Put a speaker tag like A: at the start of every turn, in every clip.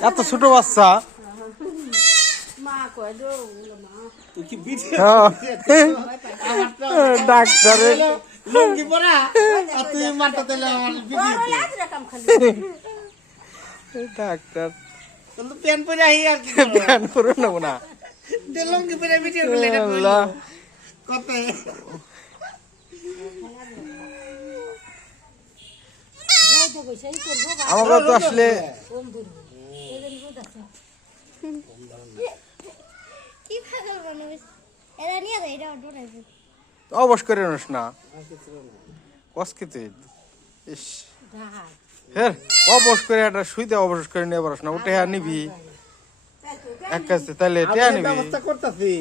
A: এত ছোট বাচ্চা। হ্যাঁ। ডাক্তারে।
B: লুঙ্গি পরা আর তুই মারটা দিলে আমার বিধি
C: ওই আজ রকম খালি
A: ডাক্তার
B: প্যান পরে আহি আর কি
A: না।
B: পরে ভিডিও। কত?
A: আমাকে তো আসলে
D: কি পাগল মানুষ। এরা নিয়ে যায় এটা ডরাইবো
A: অবশ করে নিস না। কস ইস। ফের অবশ করে একটা শুইতে অবশ করে নিয়ে পারস না ওটা হ্যাঁ নিবি। এক কাছে তাহলে এটা
B: আমি
A: নিবি।
B: ব্যবস্থা করতেছি।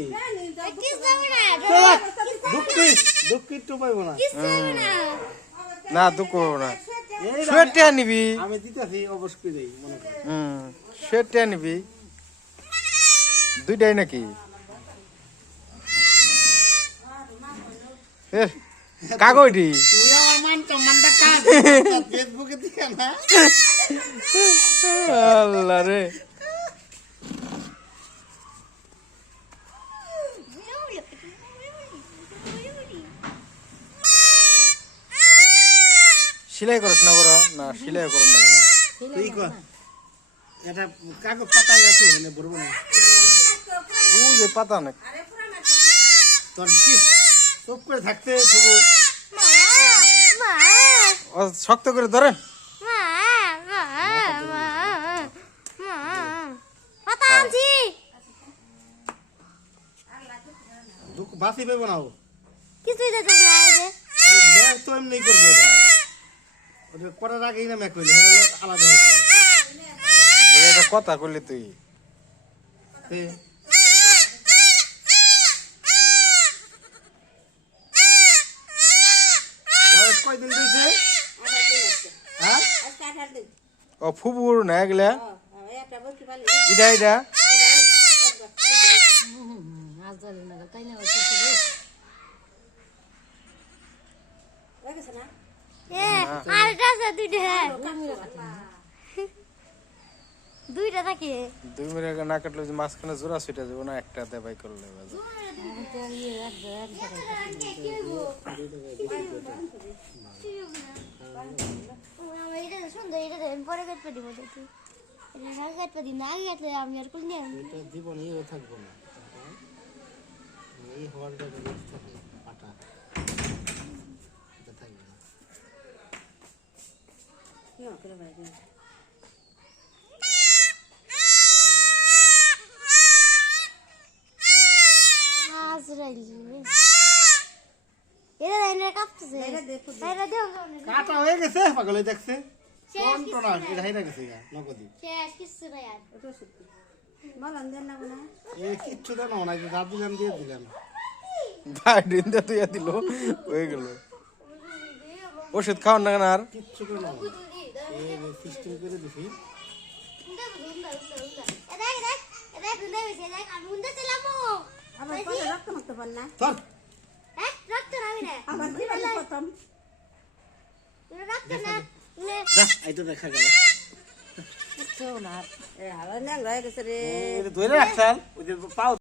D: কিস যাবে না
B: দুঃখি দুঃখি তো পাইবো না।
D: না।
A: করব না। শুয়েটা নিবি।
B: আমি দিতেছি অবশ্যই দেই মনে
A: হুম। নিবি দুইটাই নাকি? কাগজটি আল্লাহ রে। সিলাই করস না করো না, সিলাই করো না
B: তুই কর। এটা কাগজ পাতা গেছো বলব না।
A: ও যে পাতা না
B: তোর কি? চুপ করে থাকতে তবু।
D: মা মা
A: ও শক্ত করে ধরেন।
D: মা মা মা মা পাতা আনছি
B: দুঃখ বাসি পেব না ও।
D: কিছুই দিতে না এই যে।
B: ওই ব্যাগ তো এমনি করব ওটা ওটা করার আগেই না ম্যাক করলে আলাদা হয়েছে
A: কথা করলি তুই।
B: বয়স কয়দিন দিয়েছে হ্যাঁ?
A: ও ফুবুর না এগুলা? Ida Ida.
C: মাছ ধরে না তাই না ওই ছোট রে গেছে না
D: এ আরেকটা আছে দুইটা। দুইটা থাকে
A: দুই মিনিট না কাটলে যে মাঝখানে জোড়া ছুটে যাব না একটা দেবাই করলে বাজে।
D: আমার এটা সুন্দর এটা দেন পরে কাটতে দিব দেখি এটা আগে কাটতে দিন না আগে কাটলে আমি আর কোন নিয়ে
B: এটা জীবন ইয়ে থাকব না এই হওয়ারটা থাকে পাটা এটা থাকবে না
C: না করে বাইরে
D: আজরাইল এটা দেন এটা কাটতেছে
C: এটা দেখো
D: এটা দেও
B: কাটা হয়ে গেছে পাগলে দেখছে কোন টোনা এটা হাইরা গেছে নগদি
D: শেষ কিছু নাই আর
C: মালান দেন না না
B: এ কিচ্ছু দেন না দাদু জান দিয়ে দিলাম
A: ভাই ডিন্দা তুই দিল হয়ে গেল ওষুধ খাওয়ার না কেন আর
B: কিচ্ছু করে না সিস্টেম করে দিছি
D: দেখ দেখ দেখ দেখ দেখ আমি
C: আবার পরে রক্ত না
B: চল।
D: হ্যাঁ রক্ত নামি না
C: আবার জীবনে প্রথম?
D: রক্ত না
B: যা এই তো দেখা গেল।
C: তো না এ হাওয়া ন্যাংরা গেছে রে।
B: ধরে রাখছাল ওই যে পাও